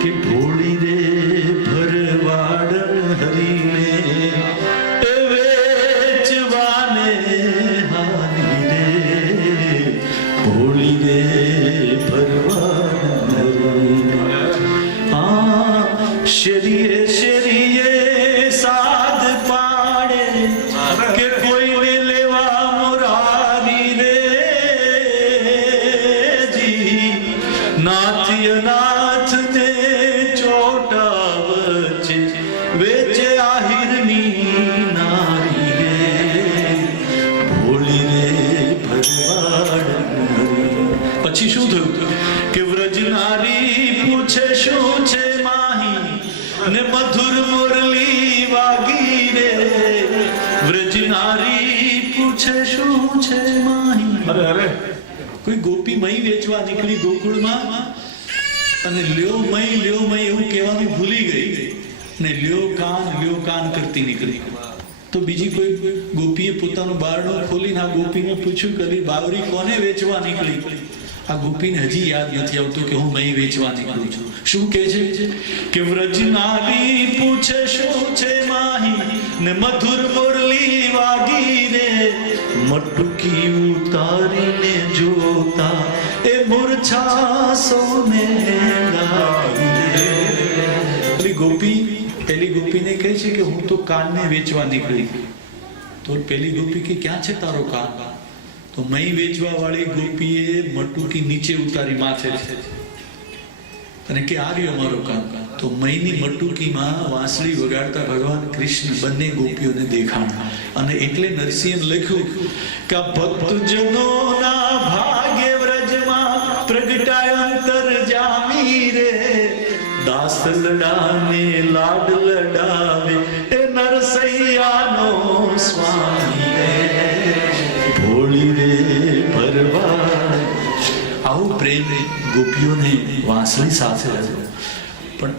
કે ભોળી રે ભરવાડન હરીને એ વેચવાને હારી રે ભોળી રે ભરવાડન હરીને શરીએ શરીએ સાધ પાડે કે કોઈને લેવા મોરારી રે જી નાથ્ય નાથ ને ચોટા વચ્ચે વેચે આહિરની નારી રે ભોળી રે ભરવાડ પછી શું થયું કે વ્રજ નારી પૂછે શું છે ને મધુર મુરલી વાગી રે વ્રજ નારી પૂછે શું છે માહી અરે અરે કોઈ ગોપી મહી વેચવા નીકળી ગોકુળમાં અને લ્યો મહી એવું કહેવાનું ભૂલી ગઈ ને લ્યો કાન કરતી નીકળી તો બીજી કોઈ ગોપીએ પોતાનું બારણું ખોલીને આ ગોપીને પૂછ્યું કે બાવરી કોને વેચવા નીકળી આ ગોપીને હજી યાદ નથી આવતું કે હું મહી વેચવા નીકળું છું શું કહે છે કે વ્રજ નારી પૂછે શું છે માહી ને મધુર મુરલી વાગી રે મટકી ઉતારીને જોતા એ મૂર્છા સોને પેલી ગોપીને કહે છે કે હું તો કાનને વેચવા નીકળી તો પેલી ગોપી કે ક્યાં છે તારો કાન તો મહી વેચવા વાળી ગોપીએ મટુકી નીચે ઉતારી માથે અને કે આ રહ્યું અમારું કામ તો મહીની મટુકીમાં વાંસળી વગાડતા ભગવાન કૃષ્ણ બંને ગોપીઓને દેખાણ અને એટલે નરસિંહ લખ્યું કે ભક્તજનોના ભાગ્ય વ્રજમાં પ્રગટાય અંતર જામી રે દાસ લડાને લાડ લડાવે એ નરસૈયાનો સ્વામી રે ભોળી રે ભરવાડ આવું પ્રેમ ગોપીઓને વાંસળી સાથે હતો પણ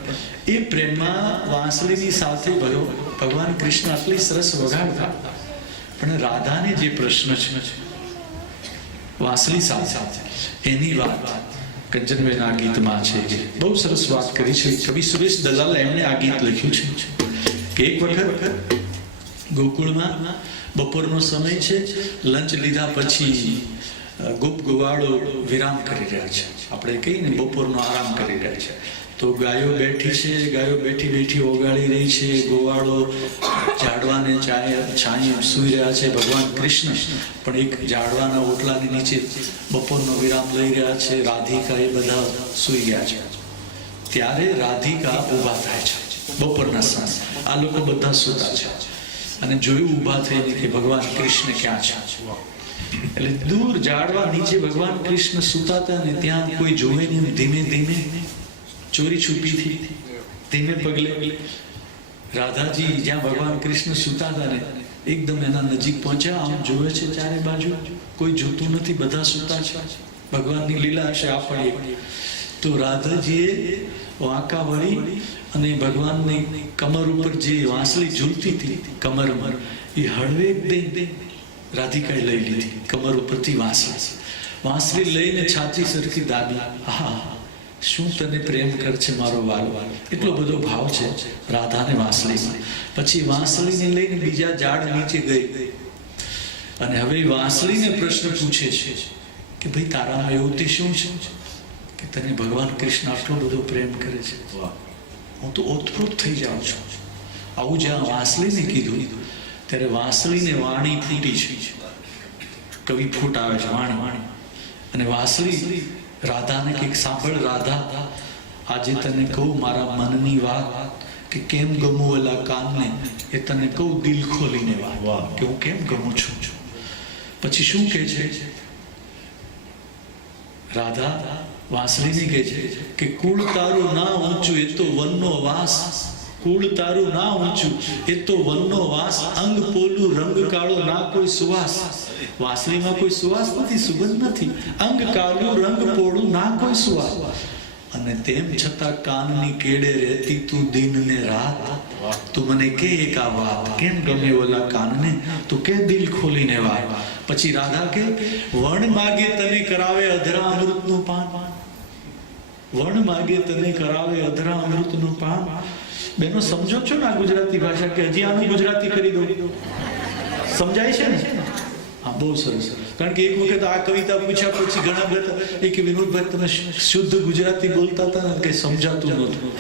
એ પ્રેમમાં વાંસળીની સાથે ભગવાન કૃષ્ણ આટલી સરસ વગાડતા પણ રાધાને જે પ્રશ્ન છે વાંસળી સાથે એની વાત કંચનબેનના ગીતમાં છે બહુ સરસ વાત કરી છે કવિ સુરેશ દલાલ એમણે આ ગીત લખ્યું છે કે એક વખત ગોકુળમાં બપોરનો સમય છે લંચ લીધા પછી ગોપ ગોવાળો વિરામ કરી રહ્યા છે આપણે કહીએ ને બપોરનો આરામ કરી રહ્યા છે તો ગાયો બેઠી છે ગાયો બેઠી ઓગાળી રહી છે ગોવાળો ઝાડવાને છાંયે સૂઈ રહ્યા છે ભગવાન કૃષ્ણ પણ એક ઝાડવાના ઓટલાની નીચે બપોરનો વિરામ લઈ રહ્યા છે રાધિકા એ બધા સૂઈ ગયા છે ત્યારે રાધિકા ઊભા થાય છે બપોરના સમય આ લોકો બધા સૂતા છે અને જોયું ઊભા થઈને કે ભગવાન કૃષ્ણ ક્યાં છે એટલે દૂર ઝાડવા નીચે ભગવાન કૃષ્ણ સૂતા હતા ને ત્યાં કોઈ જોવે નહીં ધીમે ધીમે ચોરી છુપીથી ધીમે પગલે રાધાજી જ્યાં ભગવાન કૃષ્ણ સૂતા હતા ને એકદમ એના નજીક પહોંચ્યા આમ જોવે છે ચારે બાજુ કોઈ જોતું નથી બધા સૂતા છે ભગવાનની લીલા હશે આપણી તો રાધાજીએ વાંકા વળી અને ભગવાનની કમર ઉપર જે વાંસળી ઝૂલતી હતી કમરમાં એ હળવેક દે રાધિકાએ લઈ લીધી કમર ઉપરથી વાંસળી લઈને છાતી સરખી દાબી હા શું તને પ્રેમ કર છે મારો વાલો એટલો બધો ભાવ છે રાધાને વાંસળીમાં પછી વાંસળીને લઈને બીજા ઝાડ નીચે ગઈ અને હવે વાંસળીને પ્રશ્ન પૂછે છે કે ભાઈ તારામાં એવું તે શું છે કે તને ભગવાન કૃષ્ણ આટલો બધો પ્રેમ કરે છે હું તો ઓતપ્રોત થઈ જાઉં છું આવું જ્યાં વાંસળીને કીધું ત્યારે વાંસળીને વાણી ફૂટી છે કવિ ફૂટ આવે છે વાણી અને વાંસળી રાધાને કંઈક સાંભળ રાધા આજે તને કહું મારા મનની વાત કે કેમ ગમું ઓલા કાનને એ તને કહું દિલ ખોલીને વાત કે હું કેમ ગમું છું પછી શું કહે છે રાધા વાંસળીને કહે છે કે કુળ તારું ના ઊંચું એ તો વનનો વાસ કુળ તારું ના ઊંચું એ તો વનનો વાસ અંગ પોલું રંગ કાળો ના કોઈ સુવાસ વાંસળીમાં કોઈ સુવાસ નથી સુગંધ નથી અંગ કાળું રંગ પોળું ના કોઈ સુવાસ અને તેમ છતાં કાનની કેડે રહેતી તું દિન ને રાત તું મને કે એક આ વાત કેમ ગમે ઓલા કાનને તું કે દિલ ખોલીને વાત પછી રાધા કે વણ માગે તને કરાવે અધરા અમૃતનું પાન વણ માગે તને કરાવે અધરા અમૃતનું પાન. બેનો સમજો છો ને આ ગુજરાતી ભાષા, કે હજી આનું ગુજરાતી કરી દો? સમજાય છે ને? હા, બહુ સરસ. કારણ કે એક વખત આ કવિતા પૂછ્યા પછી ઘણા બધા કે વિનોદભાઈ તમે શુદ્ધ ગુજરાતી બોલતા હતા ને, કે સમજાતું નહોતું.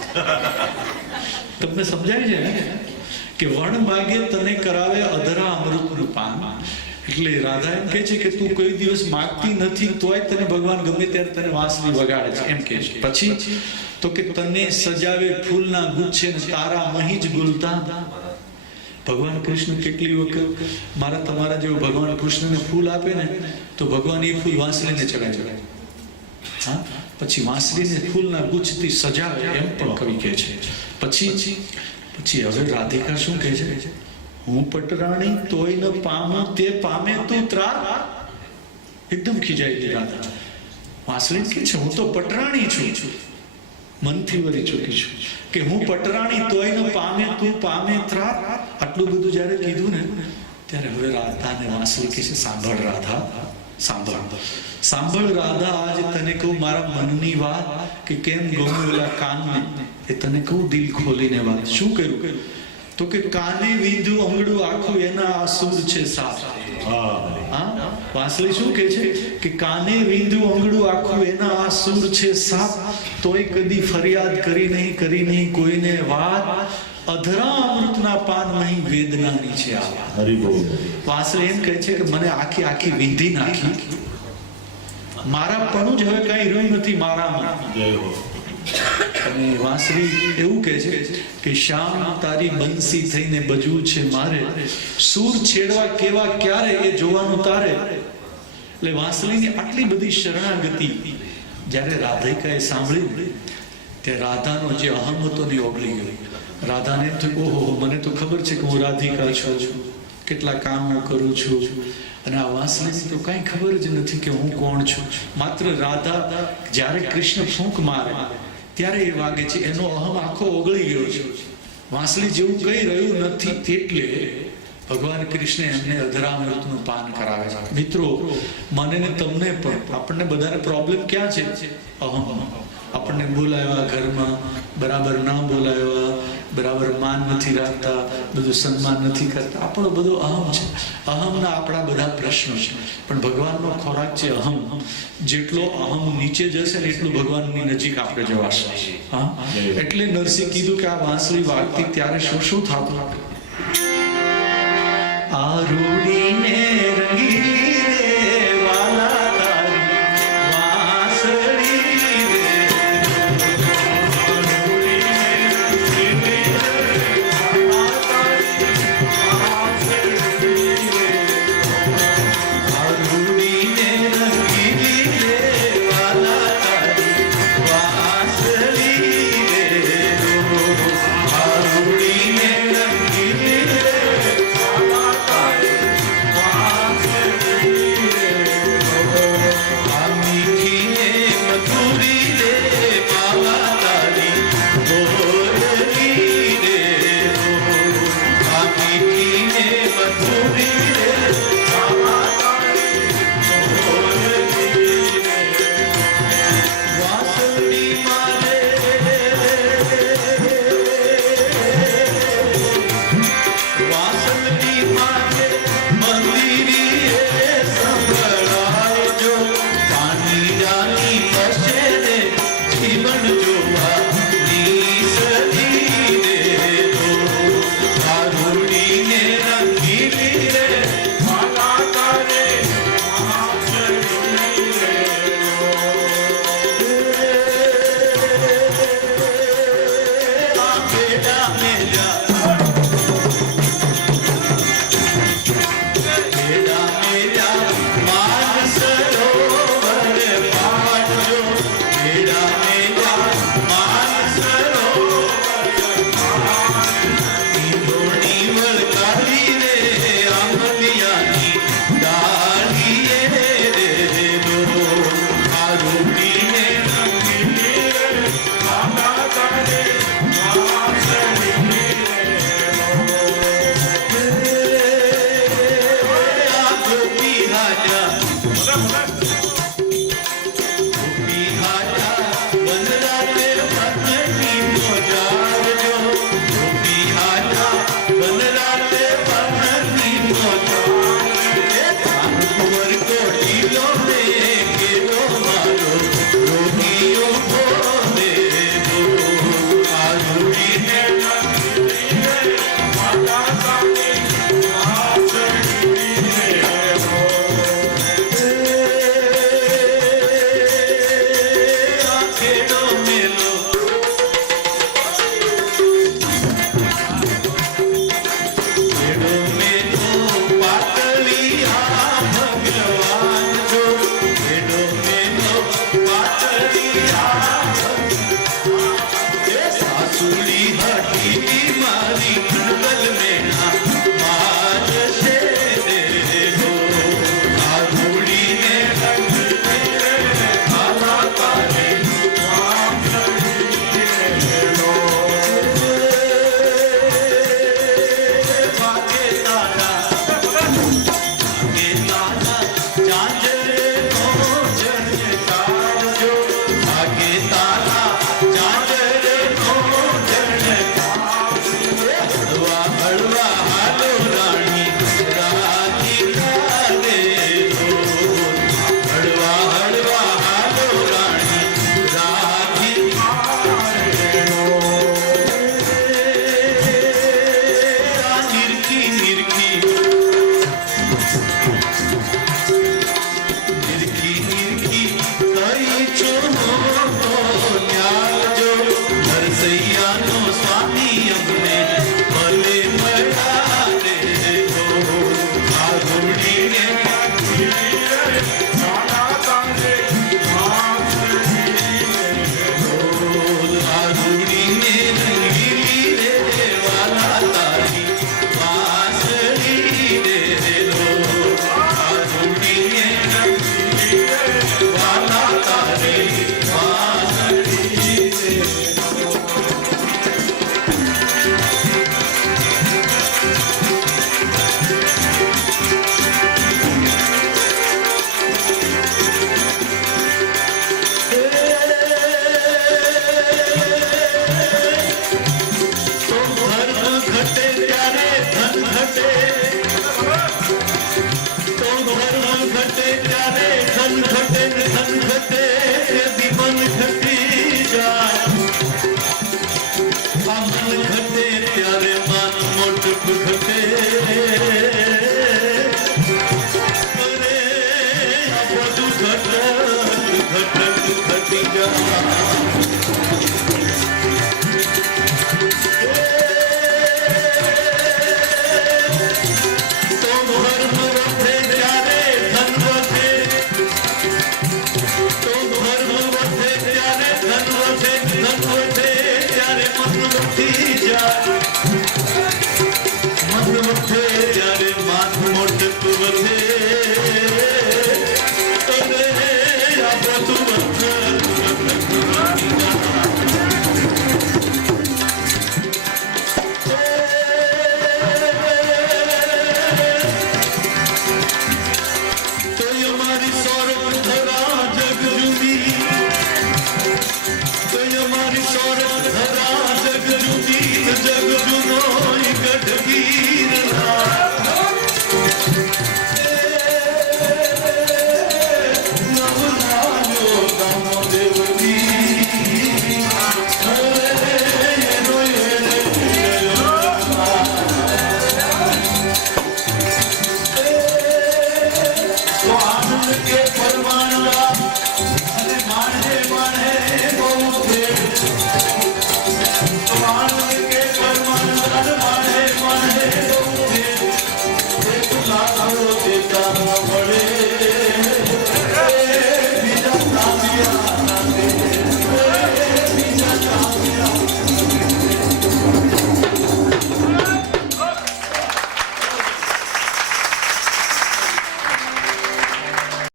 તમને સમજાય છે ને કે વણ માગે તને કરાવે અધરા અમૃતનું પાન. એટલે રાધા એમ કહે છે કે તું કોઈ દિવસ માગતી નથી તોય તને ભગવાન ગમે ત્યારે તને વાંસળી વગાડે છે, એમ કહે છે. પછી તો કે તને સજાવે ફૂલના ગુચ્છે ને તારા મહી જ ગુલતા. ભગવાન કૃષ્ણ કેટલી વખત મારા તમારા જેવો ભગવાન કૃષ્ણને ફૂલ આપે ને તો ભગવાન એ ફૂલ વાંસળીને ચડાવે. હા, પછી વાંસળીને ફૂલના ગુચ્છથી સજાવે, એમ પણ કવિ કહે છે. પછી હવે રાધિકા શું કહે છે? હું પટરાણી તોય ન પામું તે પામે તું ત્રાર. એકદમ ખીજાઈ ગઈ રાધા. વાંસળી કે છે હું તો પટરાણી છું, મનથી વળી ચૂકી છું, કે હું પટરાણી તોય ન પામે તું પામે ત્રાર. આટલું બધું જયારે કીધું ને ત્યારે હવે રાધાને વાંસળી કે છે સાંભળ રાધા, સાંભળ રાધા, આજ તને કહું મારા મનની વાત, કે કેમ ગોમેલા કાનને એ તને કહું દિલ ખોલીને વાત. શું કર્યું? તો કે કાને વીંધું અંગડું આખું એના આસુર છે સાફ. હા, વાંસળી શું કહે છે કે કાને વીંધું અંગડું આખું એના આસુર છે સાફ, તોય કદી ફરિયાદ કરી નહીં કોઈને વાત, અધરા અમૃતના પાન નહીં વેદનાની છે આ. વાંસળી એમ કહે છે કે મને આખી વિંધી નાખી, મારા પણ જ હવે કઈ રહ્યું નથી મારામાં. અને વાંસળી એવું કહે છે કે શ્યામ તારી બંસી થઈને બજવું છે મારે, સૂર છેડવા કેવા ક્યારે એ જોવાનું તારે. એટલે વાંસળીની આટલી બધી શરણાગતિ જ્યારે રાધિકાએ સાંભળી ત્યારે રાધાનો જે અહમ હતો ને ઓગળી ગયો. રાધાને એમ થયું ઓહો, મને તો ખબર છે કે હું રાધિકા છું, કેટલા કામ હું કરું છું, અને આ વાંસળીને તો કઈ ખબર જ નથી કે હું કોણ છું. માત્ર રાધા જ્યારે કૃષ્ણ ફૂંક મારે ત્યારે એ વાગે છે, એનો અહમ આખો ઓગળી ગયો છે. વાંસળી જેવું કઈ રહ્યું નથી, એટલે ભગવાન કૃષ્ણ એમને અધરામૃતનું પાન કરાવે છે. મિત્રો, મને ને તમને પણ, આપણને બધાને પ્રોબ્લેમ ક્યાં છે? અહમ. આપણને બોલાવ્યા ઘરમાં, બરાબર ના બોલાવ્યા, બરાબર માન નથી રાખતા, બધું સન્માન નથી કરતા, આપણો બધો અહમ છે. અહમના આપણા બધા પ્રશ્નો છે. પણ ભગવાનનો ખોરાક છે અહમ. જેટલો અહમ નીચે જશે ને એટલું ભગવાનની નજીક આપણે જવાશે. હા, એટલે નરસિંહ કીધું કે આ વાંસળી વાગતી ત્યારે શું થતું? આ રૂડીને રંગી ખટક ખટી